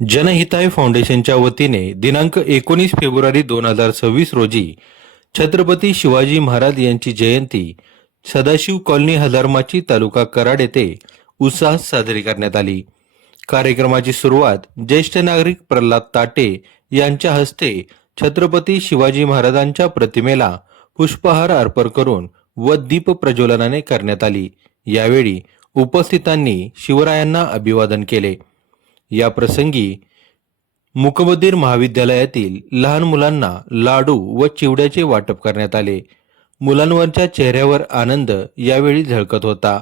जनहिताय फाउंडेशनच्या वतीने दिनांक 19 फेब्रुवारी 2026 रोजी छत्रपती शिवाजी महाराज यांची जयंती सदाशिव कॉलनी हजारमाची तालुका कराड येथे उत्साहात साजरी करण्यात आली। कार्यक्रमाची सुरुवात ज्येष्ठ नागरिक प्रल्हाद ताटे यांच्या हस्ते छत्रपती शिवाजी महाराजांच्या प्रतिमेला पुष्पहार अर्पण करून व दीप प्रज्वलनाने करण्यात आली। यावेळी उपस्थितांनी शिवरायांना अभिवादन केले। या प्रसंगी मुकबधीर महाविद्यालयातील लहान मुलांना लाडू व चिवड्याचे वाटप करण्यात आले। मुलांवरच्या चेहऱ्यावर आनंद यावेळी झळकत होता।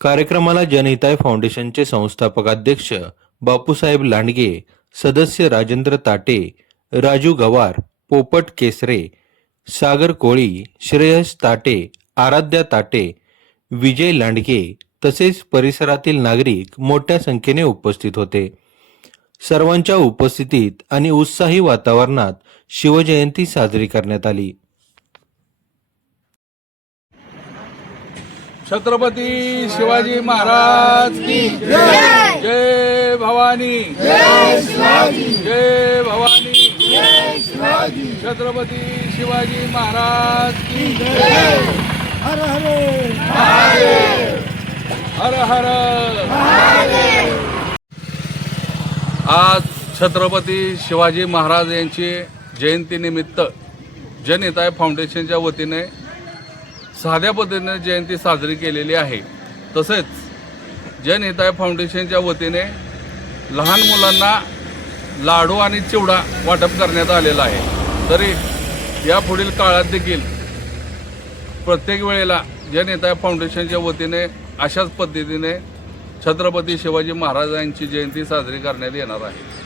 कार्यक्रमाला जनहिताय फाउंडेशनचे संस्थापक अध्यक्ष बापूसाहेब लांडगे, सदस्य राजेंद्र ताटे, राजू गवार, पोपट केसरे, सागर कोळी, श्रेयस ताटे, आराध्या ताटे, विजय लांडगे तसेच परिसरातील नागरिक मोठ्या संख्येने उपस्थित होते। सर्वांच्या उपस्थितीत आणि उत्साही वातावरणात शिवजयंती साजरी करण्यात आली। छत्रपती शिवाजी महाराज की जय। जय भवानी, जय शिवाजी, जय भवानी, जय शिवाजी। छत्रपती शिवाजी महाराज की जय। हर हर महादेव, हर हर महादेव। आज छत्रपती शिवाजी महाराज यांची जयंतीनिमित्त जनहिताय फाउंडेशनच्या वतीने साध्या पद्धतीने जयंती साजरी केलेली आहे। तसेच जनहिताय फाउंडेशनच्या वतीने लहान मुलांना लाडू आणि चिवडा वाटप करण्यात आलेला आहे। तरी यापुढील काळात देखील प्रत्येक वेळेला जनहिताय फाउंडेशनच्या वतीने अशाच पद्धतीने छत्रपती शिवाजी महाराजांची जयंती साजरी करण्यात येणार आहे।